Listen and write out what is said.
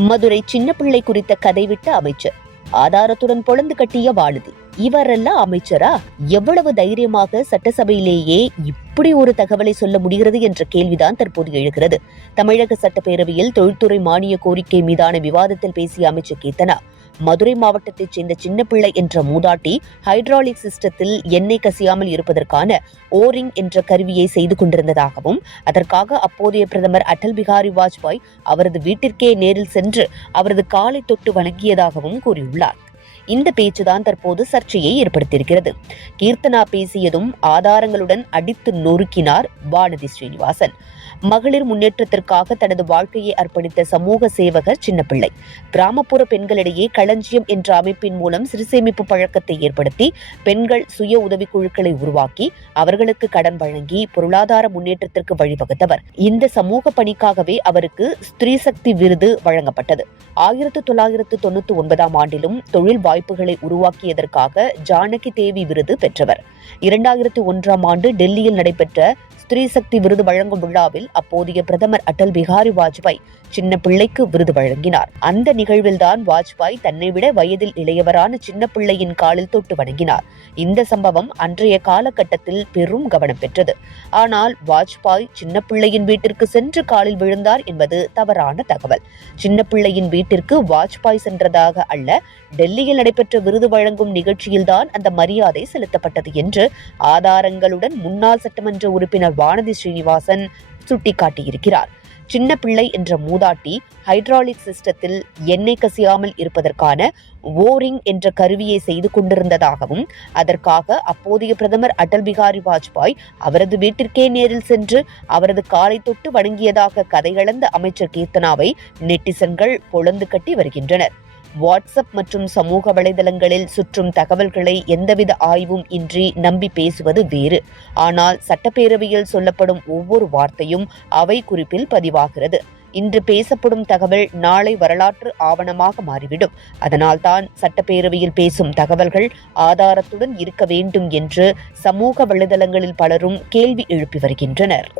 மதுரை சின்னப்பிள்ளை குறித்த கதைவிட்ட அமைச்சர், ஆதாரத்துடன் பொளந்து கட்டிய வானதி. இவரெல்லாம் அமைச்சரா? எவ்வளவு தைரியமாக சட்டசபையிலேயே இப்படி ஒரு தகவலை சொல்ல முடிகிறது என்ற கேள்விதான் தற்போது எழுகிறது. தமிழக சட்டப்பேரவையில் தொழில்துறை மானிய கோரிக்கை மீதான விவாதத்தில் பேசிய அமைச்சர் கீர்த்தனா, மதுரை மாவட்டத்தைச் சேர்ந்த சின்னப்பிள்ளை என்ற மூதாட்டி ஹைட்ராலிக் சிஸ்டத்தில் எண்ணெய் கசியாமல் இருப்பதற்கான ஓரிங் என்ற கருவியை செய்து கொண்டிருந்ததாகவும், அதற்காக அப்போதைய பிரதமர் அடல் பிகாரி வாஜ்பாய் அவரது வீட்டிற்கே நேரில் சென்று அவரது காலை தொட்டு வணங்கியதாகவும் கூறியுள்ளார். இந்த பேச்சுதான் தற்போது சர்ச்சையை ஏற்படுத்தியிருக்கிறது. கீர்த்தனா பேசியதும் ஆதாரங்களுடன் அடித்து நொறுக்கினார் வானதி ஸ்ரீனிவாசன். மகளிர் முன்னேற்றத்திற்காக தனது வாழ்க்கையை அர்ப்பணித்த சமூக சேவகர் சின்னப்பிள்ளை. கிராமப்புற பெண்களிடையே களஞ்சியம் என்ற அமைப்பின் மூலம் சிறுசேமிப்பு பழக்கத்தை ஏற்படுத்தி பெண்கள் சுய உதவிக்குழுக்களை உருவாக்கி அவர்களுக்கு கடன் வழங்கி பொருளாதார முன்னேற்றத்திற்கு வழிவகுத்தவர். இந்த சமூக பணிக்காகவே அவருக்கு ஸ்திரீ சக்தி விருது வழங்கப்பட்டது. 1999 ஆண்டிலும் தொழில் வாய்ப்புகளை உருவாக்கியதற்காக ஜானகி தேவி விருது பெற்றவர். 2001 ஆண்டு டெல்லியில் நடைபெற்ற ஸ்திரீ சக்தி விருது வழங்கும் விழாவில் அப்போதைய பிரதமர் அடல் பிகாரி வாஜ்பாய் சின்ன பிள்ளைக்கு விருது வழங்கினார். அந்த நிகழ்வில்தான் வாஜ்பாய் தன்னை விட வயதில் இளையவரான சின்ன பிள்ளையின் காலில் தொட்டு வணங்கினார். இந்த சம்பவம் அன்றைய காலகட்டத்தில் பெரும் கவனம் பெற்றது. ஆனால் வாஜ்பாய் சின்ன பிள்ளையின் வீட்டிற்கு சென்று காலில் விழுந்தார் என்பது தவறான தகவல். சின்ன பிள்ளையின் வீட்டிற்கு வாஜ்பாய் சென்றதாக அல்ல, டெல்லியில் நடைபெற்ற விருது வழங்கும் நிகழ்ச்சியில்தான் அந்த மரியாதை செலுத்தப்பட்டது என்று ஆதாரங்களுடன் முன்னாள் சட்டமன்ற உறுப்பினர் வானதி ஸ்ரீனிவாசன் சுட்டிக்காட்டியிருக்கிறார். சின்ன பிள்ளை என்ற மூதாட்டி ஹைட்ராலிக் சிஸ்டத்தில் எண்ணெய் கசியாமல் இருப்பதற்கான ஓரிங் என்ற கருவியை செய்து கொண்டிருந்ததாகவும், அதற்காக அப்போதைய பிரதமர் அடல் பிகாரி வாஜ்பாய் அவரது வீட்டிற்கே நேரில் சென்று அவரது காலை தொட்டு வணங்கியதாக கதையளந்த அமைச்சர் கீர்த்தனாவை நெட்டிசன்கள் பொளந்து கட்டி வருகின்றனர். வாட்ஸ்அப் மற்றும் சமூக வலைதளங்களில் சுற்றும் தகவல்களை எந்தவித ஆய்வும் இன்றி நம்பி பேசுவது வேறு. ஆனால் சட்டப்பேரவையில் சொல்லப்படும் ஒவ்வொரு வார்த்தையும் அவை குறிப்பில் பதிவாகிறது. இன்று பேசப்படும் தகவல் நாளை வரலாற்று ஆவணமாக மாறிவிடும். அதனால்தான் சட்டப்பேரவையில் பேசும் தகவல்கள் ஆதாரத்துடன் இருக்க வேண்டும் என்று சமூக வலைதளங்களில் பலரும் கேள்வி எழுப்பி வருகின்றனர்.